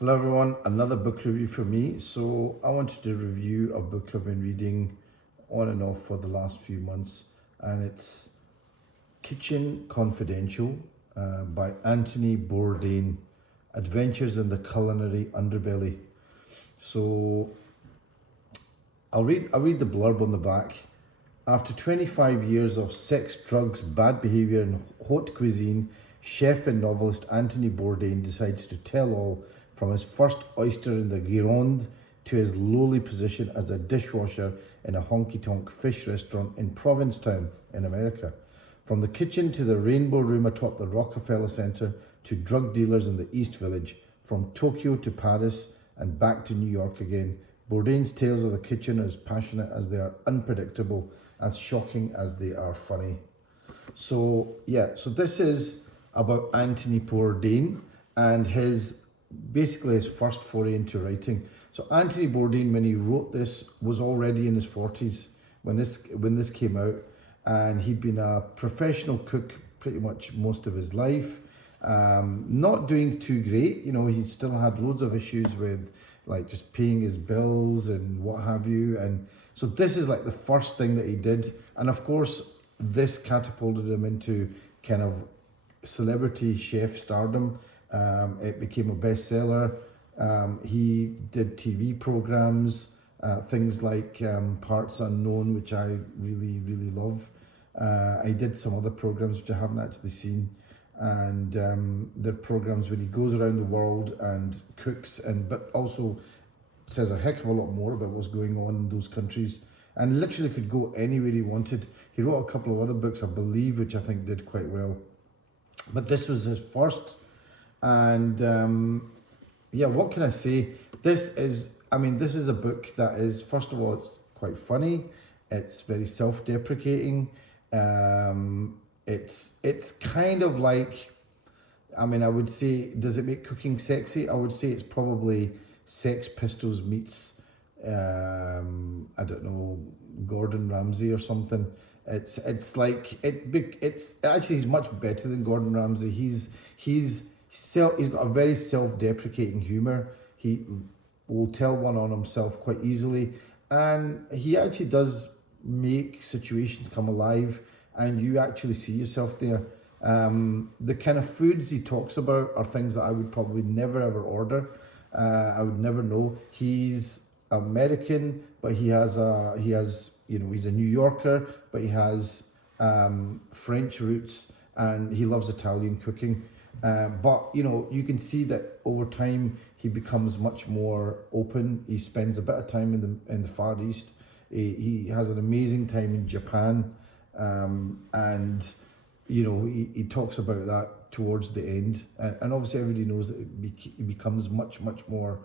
Hello everyone, another book review for me. So I wanted to review a book I've been reading on and off for the last few months, and it's Kitchen Confidential by Anthony Bourdain, Adventures in the Culinary Underbelly. So I'll read the blurb on the back. After 25 years of sex, drugs, bad behaviour and haute cuisine, chef and novelist Anthony Bourdain decides to tell all, from his first oyster in the Gironde to his lowly position as a dishwasher in a honky-tonk fish restaurant in Provincetown in America. From the kitchen to the Rainbow Room atop the Rockefeller Center to drug dealers in the East Village, from Tokyo to Paris and back to New York again, Bourdain's tales of the kitchen are as passionate as they are unpredictable, as shocking as they are funny. So this is about Anthony Bourdain and basically his first foray into writing. So Anthony Bourdain, when he wrote this, was already in his 40s when this came out, and he'd been a professional cook pretty much most of his life. Not doing too great, he still had loads of issues with like just paying his bills and what have you. And so this is like the first thing that he did. And of course, this catapulted him into kind of celebrity chef stardom. It became a bestseller. He did TV programs, things like Parts Unknown, which I really, really love. I did some other programs which I haven't actually seen. And they're programs where he goes around the world and cooks, but also says a heck of a lot more about what's going on in those countries, and literally could go anywhere he wanted. He wrote a couple of other books, I believe, which I think did quite well. But this was his first. And what can I say? This is a book that is, first of all, it's quite funny. It's very self-deprecating. It's kind of like, I would say, does it make cooking sexy? I would say it's probably Sex Pistols meets, I don't know, Gordon Ramsay or something. It's actually, he's much better than Gordon Ramsay. He's got a very self-deprecating humor. He will tell one on himself quite easily, and he actually does make situations come alive, and you actually see yourself there. The kind of foods he talks about are things that I would probably never ever order. I would never know. He's American, but he's a New Yorker, but he has French roots, and he loves Italian cooking. But you can see that over time he becomes much more open. He spends a bit of time in the Far East. He has an amazing time in Japan, and he talks about that towards the end. And obviously everybody knows that he becomes much more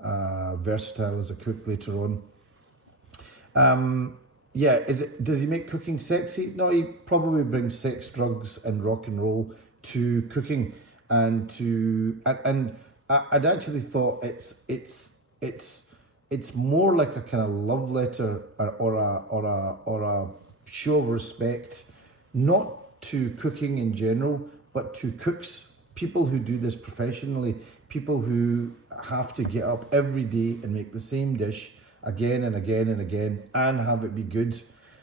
versatile as a cook later on. Does he make cooking sexy? No, he probably brings sex, drugs, and rock and roll to cooking, and I'd actually thought it's more like a kind of love letter or a show of respect, not to cooking in general, but to cooks, people who do this professionally, people who have to get up every day and make the same dish again and again and again and have it be good.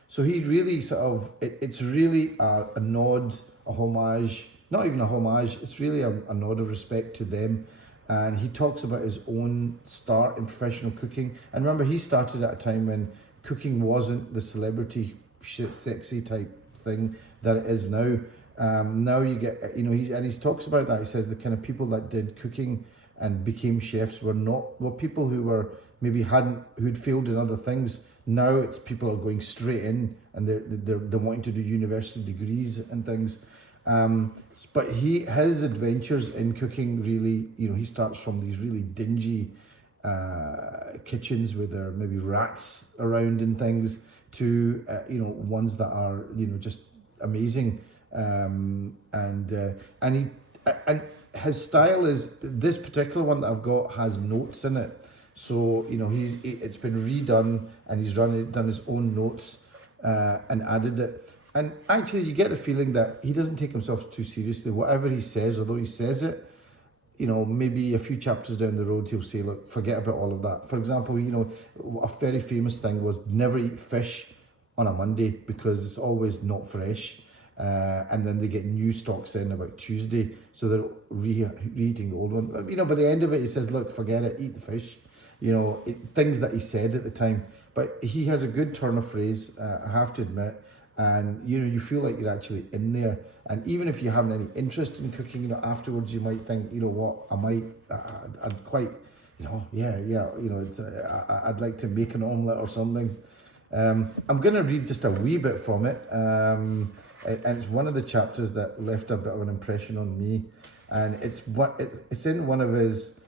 So he really it's really a nod, a homage, not even a homage, it's really a nod of respect to them. And he talks about his own start in professional cooking. And remember, he started at a time when cooking wasn't the celebrity sexy type thing that it is now. Now you get, he talks about that. He says the kind of people that did cooking and became chefs were people who were who'd failed in other things. Now it's people are going straight in, and they're wanting to do university degrees and things. But his adventures in cooking really, he starts from these really dingy kitchens where there are maybe rats around and things, to ones that are just amazing. And his style is, this particular one that I've got has notes in it. So it's been redone, and he's done his own notes and added it. And actually, you get the feeling that he doesn't take himself too seriously. Whatever he says, although he says it, maybe a few chapters down the road, he'll say, look, forget about all of that. For example, a very famous thing was never eat fish on a Monday because it's always not fresh. And then they get new stocks in about Tuesday, so they're re-eating the old one. By the end of it, he says, look, forget it, eat the fish. Things that he said at the time. But he has a good turn of phrase, I have to admit. And, you feel like you're actually in there. And even if you haven't any interest in cooking, afterwards you might think, I'd quite, I'd like to make an omelette or something. I'm going to read just a wee bit from it. And it's one of the chapters that left a bit of an impression on me. And it's in one of his,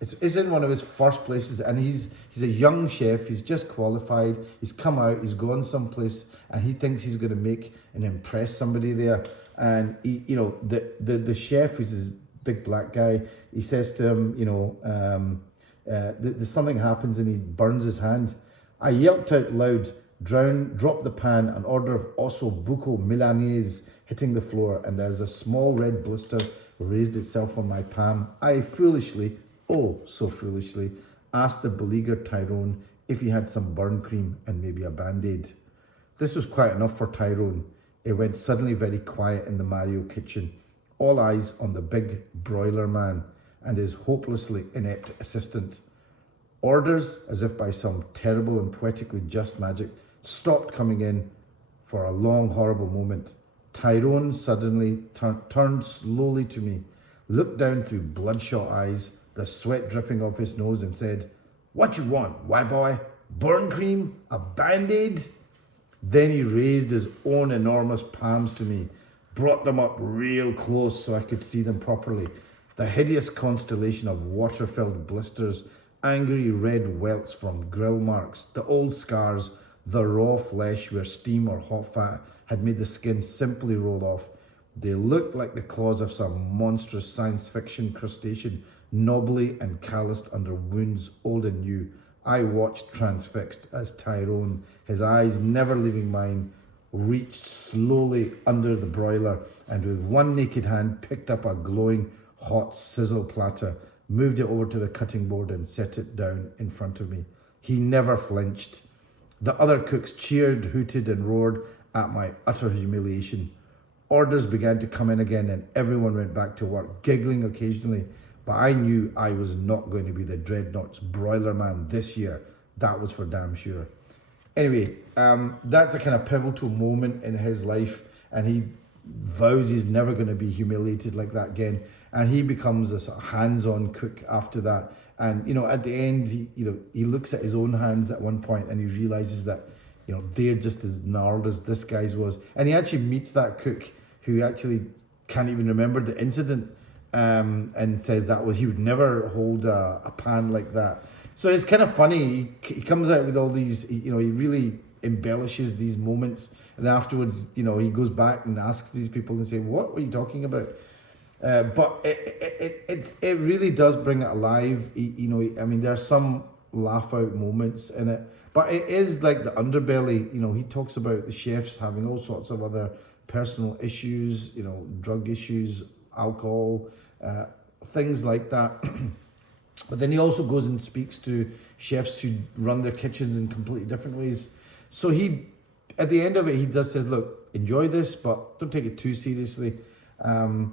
it's in one of his first places, and he's a young chef. He's just qualified. He's come out. He's gone someplace, and he thinks he's going to make and impress somebody there. And the chef, who's this big black guy, he says to him, there's something happens, and he burns his hand. I yelped out loud, dropped the pan, an order of osso buco milanese hitting the floor, and as a small red blister raised itself on my palm, I foolishly, oh so foolishly, asked the beleaguered Tyrone if he had some burn cream and maybe a band-aid. This was quite enough for Tyrone. It went suddenly very quiet in the Mario kitchen, all eyes on the big broiler man and his hopelessly inept assistant. Orders, as if by some terrible and poetically just magic, stopped coming in for a long, horrible moment. Tyrone suddenly turned slowly to me, looked down through bloodshot eyes, the sweat dripping off his nose, and said, "What you want, why boy? Burn cream? A band-aid?" Then he raised his own enormous palms to me, brought them up real close so I could see them properly. The hideous constellation of water-filled blisters, angry red welts from grill marks, the old scars, the raw flesh where steam or hot fat had made the skin simply roll off. They looked like the claws of some monstrous science fiction crustacean, knobbly and calloused under wounds old and new. I watched transfixed as Tyrone, his eyes never leaving mine, reached slowly under the broiler and with one naked hand picked up a glowing hot sizzle platter, moved it over to the cutting board and set it down in front of me. He never flinched. The other cooks cheered, hooted and roared at my utter humiliation. Orders began to come in again and everyone went back to work, giggling occasionally, but I knew I was not going to be the Dreadnought's broiler man this year. That was for damn sure. Anyway, that's a kind of pivotal moment in his life, and he vows he's never going to be humiliated like that again. And he becomes a sort of hands-on cook after that. And at the end, he looks at his own hands at one point, and he realizes that they're just as gnarled as this guy's was. And he actually meets that cook who actually can't even remember the incident, and says that he would never hold a pan like that. So it's kind of funny. He comes out with all these, he really embellishes these moments, and afterwards, he goes back and asks these people and say, "What were you talking about?" But it really does bring it alive. There are some laugh out moments in it, but it is like the underbelly. He talks about the chefs having all sorts of other personal issues, drug issues, alcohol, things like that. But then he also goes and speaks to chefs who run their kitchens in completely different ways. So at the end of it, he just says, look, enjoy this, but don't take it too seriously. I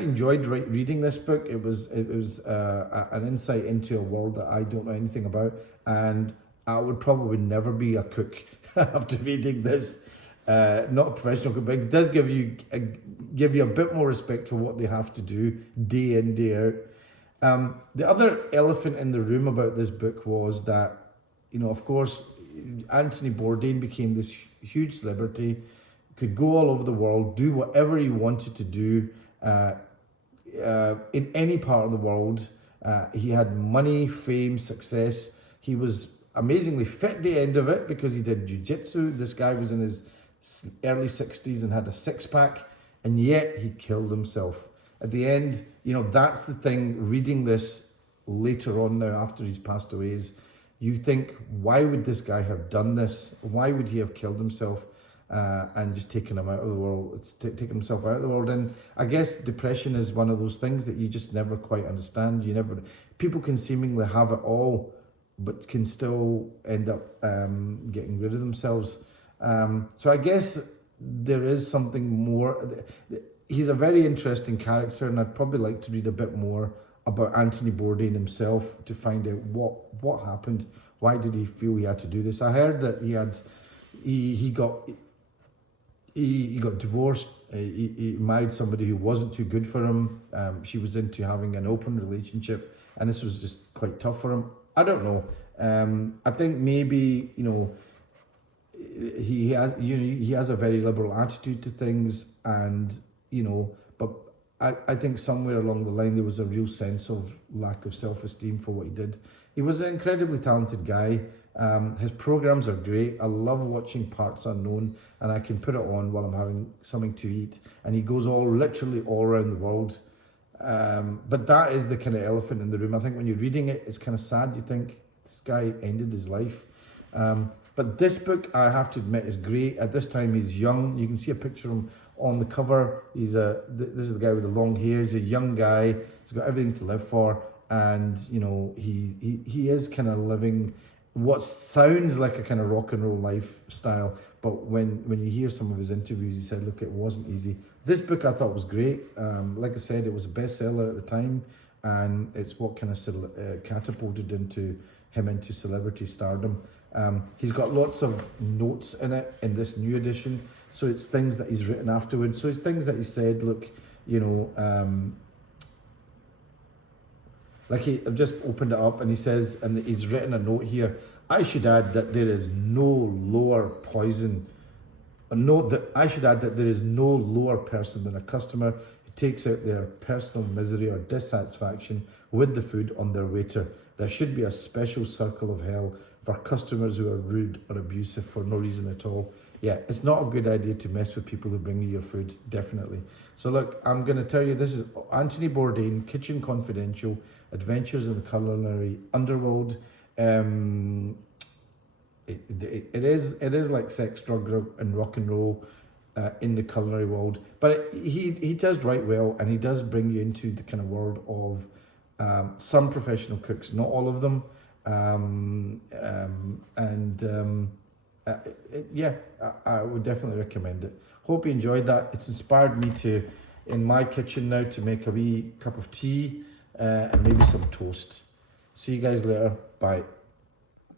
enjoyed reading this book. It was an insight into a world that I don't know anything about, and I would probably never be a cook after reading this. Not a professional cook, but it does give you a bit more respect for what they have to do day in, day out. The other elephant in the room about this book was that, of course, Anthony Bourdain became this huge celebrity, could go all over the world, do whatever he wanted to do in any part of the world. He had money, fame, success. He was amazingly fit at the end of it because he did jiu-jitsu. This guy was in his early 60s and had a six-pack, and yet he killed himself. At the end, that's the thing, reading this later on now after he's passed away, is you think, why would this guy have done this? Why would he have killed himself? and just taking him out of the world. It's taking himself out of the world. And I guess depression is one of those things that you just never quite understand. People can seemingly have it all, but can still end up getting rid of themselves. So I guess there is something more. He's a very interesting character, and I'd probably like to read a bit more about Anthony Bourdain himself to find out what happened. Why did he feel he had to do this? I heard that he got divorced. He married somebody who wasn't too good for him. She was into having an open relationship, and this was just quite tough for him. I don't know. I think maybe he has a very liberal attitude to things, and but I think somewhere along the line there was a real sense of lack of self-esteem for what he did. He was an incredibly talented guy. His programs are great. I love watching Parts Unknown, and I can put it on while I'm having something to eat, and he goes literally all around the world. But that is the kind of elephant in the room. I think when you're reading it, it's kind of sad. You think this guy ended his life. But this book, I have to admit, is great. At this time, he's young. You can see a picture of him on the cover. This is the guy with the long hair. He's a young guy. He's got everything to live for, and he is kind of living what sounds like a kind of rock and roll lifestyle. But when you hear some of his interviews, he said, look, it wasn't easy. This book I thought was great. Like I said, it was a bestseller at the time, and it's what kind of catapulted him into celebrity stardom. He's got lots of notes in it in this new edition, so it's things that he's written afterwards. So it's things that he said, look, like I've just opened it up, and he says, and he's written a note here. I should add that there is no lower person than a customer who takes out their personal misery or dissatisfaction with the food on their waiter. There should be a special circle of hell for customers who are rude or abusive for no reason at all. Yeah, it's not a good idea to mess with people who bring you your food, definitely. So look, I'm going to tell you, this is Anthony Bourdain, Kitchen Confidential, Adventures in the Culinary Underworld. It is like sex, drug, and rock and roll in the culinary world. But he does write well, and he does bring you into the kind of world of some professional cooks, not all of them. I would definitely recommend it. Hope you enjoyed that. It's inspired me in my kitchen now, to make a wee cup of tea and maybe some toast. See you guys later. Bye.